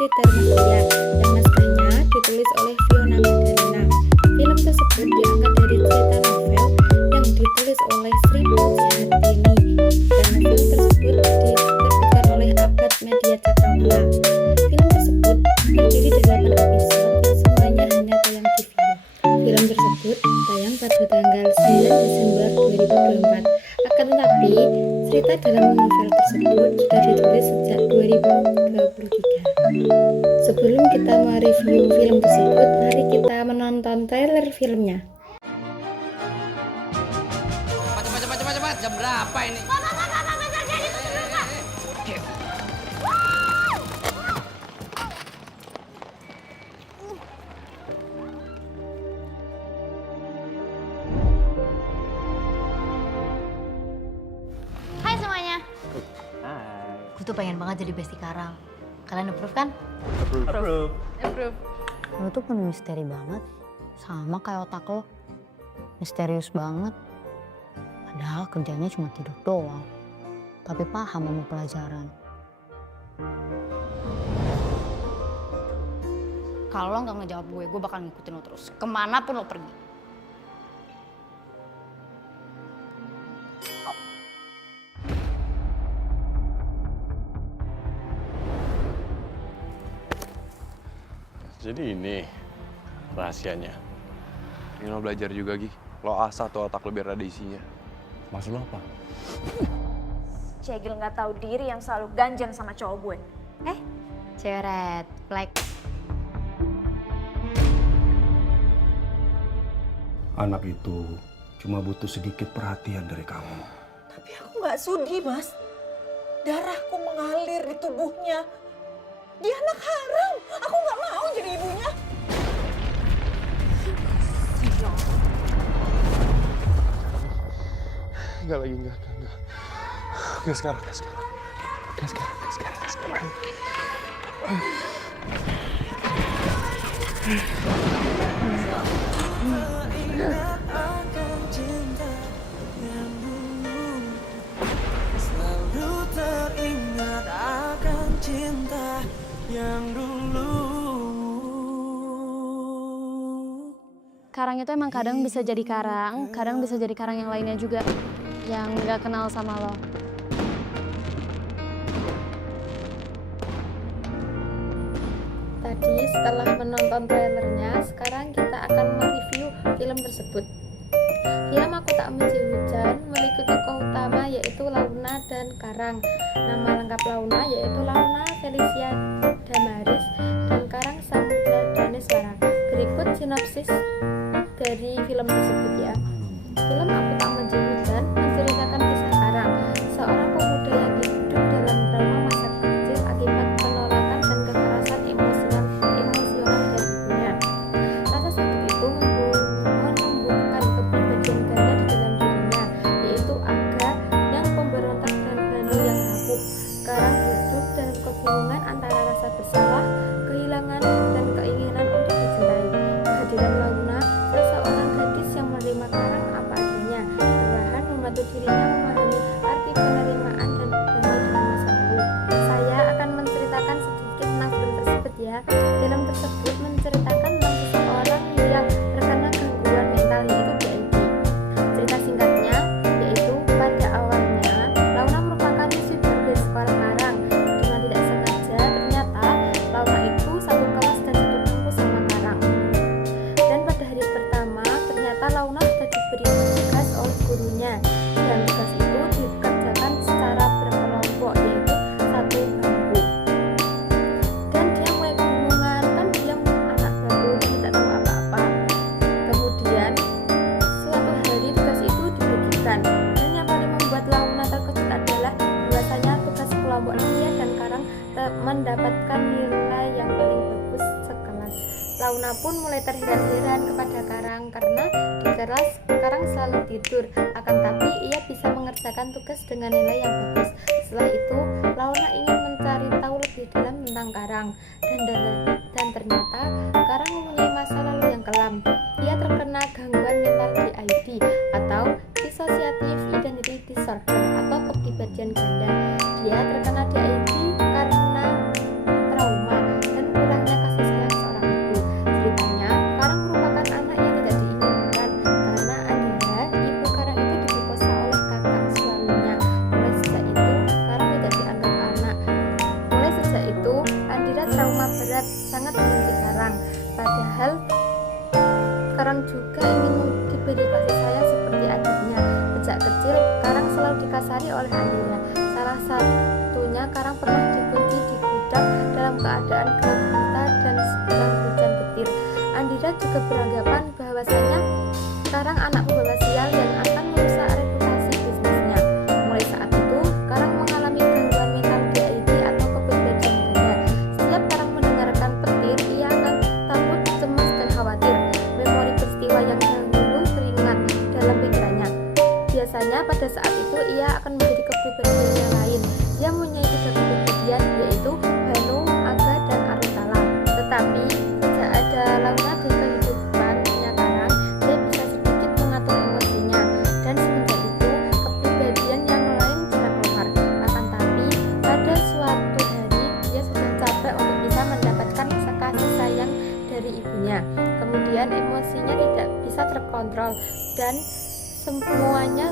Detarmasia yang naskahnya ditulis oleh Fiona Madalina. Film tersebut diangkat dari cerita novel yang ditulis oleh Sri Pujiastuti dan novel tersebut diterbitkan oleh Abad Media Cakrawala. Film tersebut terdiri dari 8 episode yang semuanya hanya tayang di film. Film tersebut tayang pada tanggal 9 Desember 2024. Akan tetapi, cerita dalam novel tersebut sudah ditulis sejak 2023. Sebelum kita mereview film tersebut, mari kita menonton trailer filmnya. Cepat, jam berapa ini? Hai semuanya. Hai. Gue tuh pengen banget jadi Besti Karang. Kalian approve kan? Approve. Lo tuh penuh misteri banget. Sama kayak otak lo. Misterius banget. Padahal kerjanya cuma tidur doang. Tapi paham sama pelajaran. Kalau lo nggak ngejawab gue bakal ngikutin lo terus. Kemanapun lo pergi. Jadi ini rahasianya. Ingin lo belajar juga, Gi. Lo asah tuh otak lo biar ada isinya. Maksud lo apa? Cegil nggak tahu diri yang selalu ganjen sama cowok gue. Ceret, flag. Anak itu cuma butuh sedikit perhatian dari kamu. Tapi aku nggak sudi, Mas. Darahku mengalir di tubuhnya. Dia anak haram. Aku nggak mau jadi ibunya. Enggak lagi, enggak. Enggak sekarang. Karang itu emang kadang bisa jadi karang, kadang bisa jadi karang yang lainnya juga, yang nggak kenal sama lo. Tadi setelah menonton trailernya, sekarang kita akan mereview film tersebut. Film Aku Tak Benci Hujan memiliki tokoh utama yaitu Launa dan Karang. Nama lengkap Launa yaitu Launa Felicia Damaris dan Karang Samudra Daneswara. Berikut sinopsis dari film tersebut ya. Film Aku Tak Benci Hujan menceritakan kisah Karang, seorang pemuda yang hidup dalam trauma masa kecil akibat penolakan dan kekerasan emosional dari ibunya. Rasa sakit itu menumbuhkan kepribadian ganda di dalam dirinya, yaitu Aga yang pemberontak dan Brando yang rapuh. Karang hidup dalam kebingungan antara rasa bersalah, kehilangan, dan keinginan untuk dicintai. Kehadiran Launa, seseorang gadis yang menerima Karang apa adanya, perlahan membantu dirinya memahami arti penerimaan dan berdamai dengan masa lalu. Saya akan menceritakan sedikit tentang film tersebut ya. Film tersebut menceritakan tentang seseorang yang terkena gangguan mental yaitu DID. Cerita singkatnya yaitu pada awalnya Launa merupakan siswi dari sekolah Karang. Dengan tidak sengaja ternyata Launa itu satu kelas dan satu bangku sama Karang. Dan pada hari pertama ternyata Launa sudah diberi tugas oleh gurunya, dan tugas itu dikerjakan secara berkelompok yaitu satu bangku. Dan dia mulai kebingungan, kan dia anak baru dan tidak tahu apa-apa. Kemudian suatu hari tugas itu dibagikan, dan yang paling membuat Launa terkejut adalah bahwasanya tugas kelompok dia dan Karang mendapatkan nilai yang paling bagus sekelas. Launa pun mulai terheran-heran kepada Karang karena di kelas Karang selalu tidur, akan tapi ia bisa mengerjakan tugas dengan nilai yang bagus. Setelah itu Launa ingin mencari tahu lebih dalam tentang Karang, dan ternyata Karang mempunyai masa lalu yang kelam. Ia terkena gangguan mental DID atau Dissociative Identity Disorder atau kepribadian ganda. Dia terkena DID karena trauma, dan berat, sangat membenci Karang. Padahal Karang juga ingin diberi kasih sayang seperti adiknya. Sejak kecil, Karang selalu dikasari oleh Andira. Salah satunya, Karang pernah dikunci di gudang dalam keadaan gelap gulita dan sedang hujan petir. Andira juga beranggapan bahwasanya Karang anak pembawa sial yang akan merusak reputasi bisnisnya. Mulai saat itu, Karang mengalami gangguan mental DID atau kepribadian ganda. Setiap Karang mendengarkan petir, ia akan takut, cemas, dan khawatir. Memori peristiwa yang dahulu teringat dalam pikirannya. Biasanya pada saat itu ia akan menjadi kepribadian yang lain. Dia mempunyai 3 kepribadian, yaitu Banu, Aga, dan Aruntala. Tetapi sejak ada Launa di kehidupannya Karang, dia bisa sedikit mengatur emosinya. Dan semenjak itu, kepribadian yang lain jarang keluar. Akan tapi pada suatu hari dia sudah capek untuk bisa mendapatkan kasih sayang dari ibunya. Kemudian emosinya tidak bisa terkontrol dan semuanya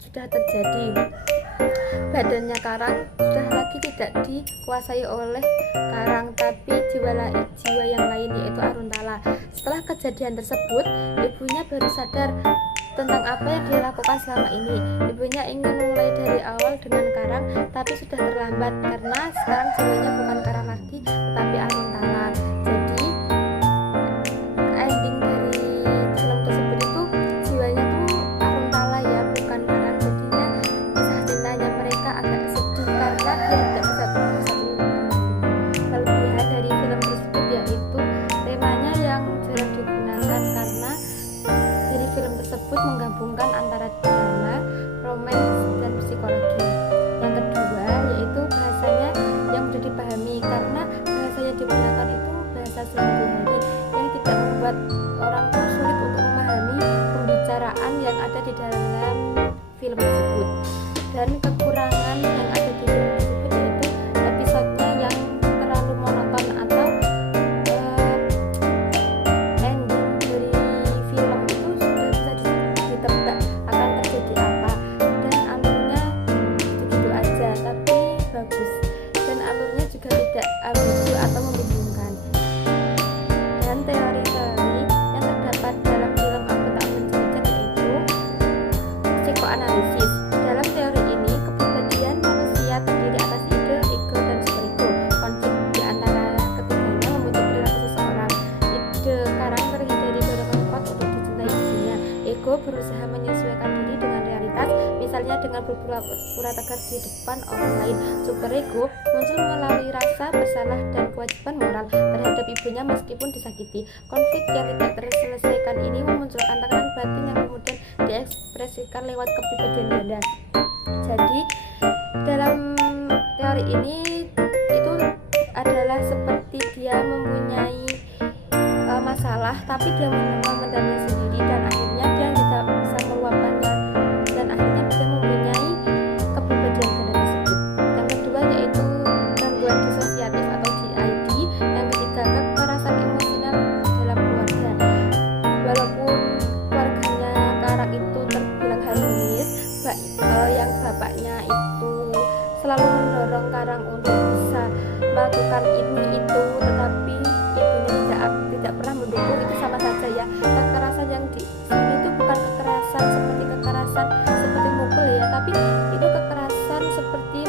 sudah terjadi. Badannya Karang sudah lagi tidak dikuasai oleh Karang, tapi jiwa yang lain, yaitu Aruntala. Setelah kejadian tersebut, ibunya baru sadar tentang apa yang dia lakukan selama ini. Ibunya ingin mulai dari awal dengan Karang, tapi sudah terlambat karena sekarang jiwanya bukan Karang lagi, tetapi Aruntala. Jadi ending dari film tersebut itu jiwanya tuh Aruntala ya, bukan Karang. Jadinya kisah cintanya mereka agak sedih karena dia tidak bisa bersatu kembali. Kelebihan dari film tersebut yaitu temanya yang jarang digunakan karena dari film tersebut menggabungkan antara drama, romans, dan psikologi. Yang kedua yaitu bahasanya yang mudah dipahami karena bahasa yang digunakan itu bahasa sehari-hari yang tidak membuat orang tuh sulit untuk memahami pembicaraan yang ada di dalam film tersebut. Dan kekurangan yang ada di film tersebut yaitu episodenya yang terlalu monoton atau ending dari film itu sudah bisa ditebak akan terjadi apa, dan alurnya begitu aja tapi bagus, dan alurnya juga tidak ambigu atau membingungkan. Dan teori-teori yang terdapat dalam film Aku Tak Benci Hujan yaitu psikoanalisis. Dalam teori ini, kepribadian manusia terdiri atas ide, ego, dan superego. Konflik di antara ketiganya membentuk perilaku seseorang. Ide Karang terhindari dorongan kuat untuk dicintai ibunya. Ego berusaha menyesuaikan diri dengan realitas, misalnya dengan berpura-pura tegar di depan orang lain. Superego muncul melalui rasa bersalah dan kewajiban moral terhadap ibunya meskipun disakiti. Konflik yang tidak terselesaikan ini memunculkan tekanan batin yang kemudian diekspresikan lewat kepribadian ganda. Jadi dalam teori ini itu adalah seperti dia mempunyai masalah tapi dia memendamnya sendiri dan akhirnya dia tidak bisa meluapkannya, dan akhirnya dia mempunyai kepribadian ganda tersebut. Yang kedua yaitu gangguan disosiatif atau DID. Yang ketiga kekerasan emosional dalam keluarga. Walaupun keluarganya Karang itu terbilang harmonis, yang bapaknya itu selalu mendorong Karang untuk bisa melakukan ini itu, tetapi ibunya tidak pernah mendukung. Itu sama saja ya. Kekerasan yang di sini itu bukan kekerasan seperti mukul ya, tapi itu kekerasan seperti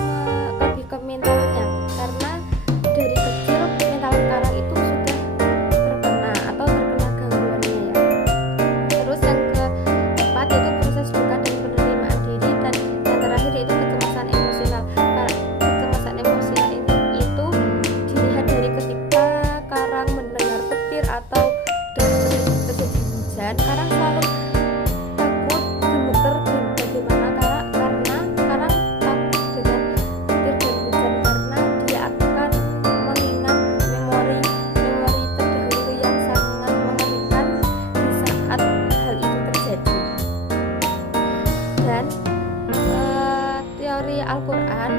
lebih ke mentalnya, karena dari kecil mental Karang itu sudah terkena gangguannya ya. Terus yang keempat yaitu proses buka dan penerimaan diri, dan yang terakhir yaitu kecemasan emosional. Kecemasan emosional ini itu dilihat dari ketika Karang mendengar petir atau terjadi hujan, Karang selalu takut, gemeter, dan bagaimana karena Karang takut dengan petir dan hujan karena dia akan mengingat memori terdahulu yang sangat mengerikan di saat hal itu terjadi. Dan teori Al-Quran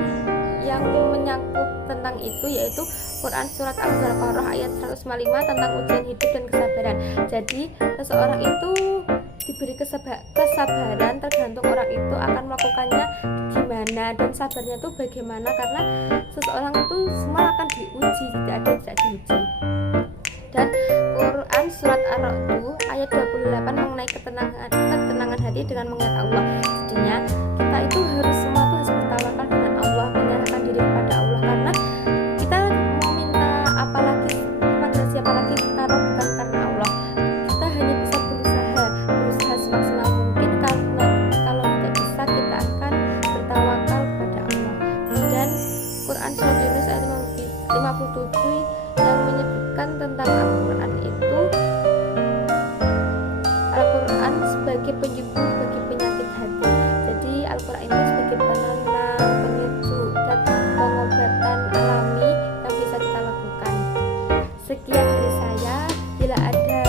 yang menyangkut tentang itu yaitu Quran Surat Al-Baqarah ayat 155 tentang ujian hidup dan kesabaran. Jadi seseorang itu diberi kesabaran, tergantung orang itu akan melakukannya gimana, dan sabarnya itu bagaimana, karena seseorang itu semua akan diuji, tidak ada yang tidak diuji. Dan Quran surat Ar-Ra'd ayat 28 mengenai ketenangan hati dengan mengingat Allah. Jadinya kita itu harus semua itu harus bertawakal dengan Allah, menyerahkan diri kepada Allah, karena kita mau minta apa lagi kepada siapa lagi kalau bukan karena Allah. Kita hanya bisa berusaha semaksimal mungkin, karena kalau tidak bisa kita akan bertawakal kepada Allah. Dan Quran surat Yunus ayat 57 yang menyebutkan tentang Al-Quran itu, Al-Quran sebagai penyembuh bagi penyakit hati. Jadi Al-Quran itu sebagai penenang, penyejuk, dan pengobatan alami yang bisa kita lakukan. Sekian dari saya. Bila ada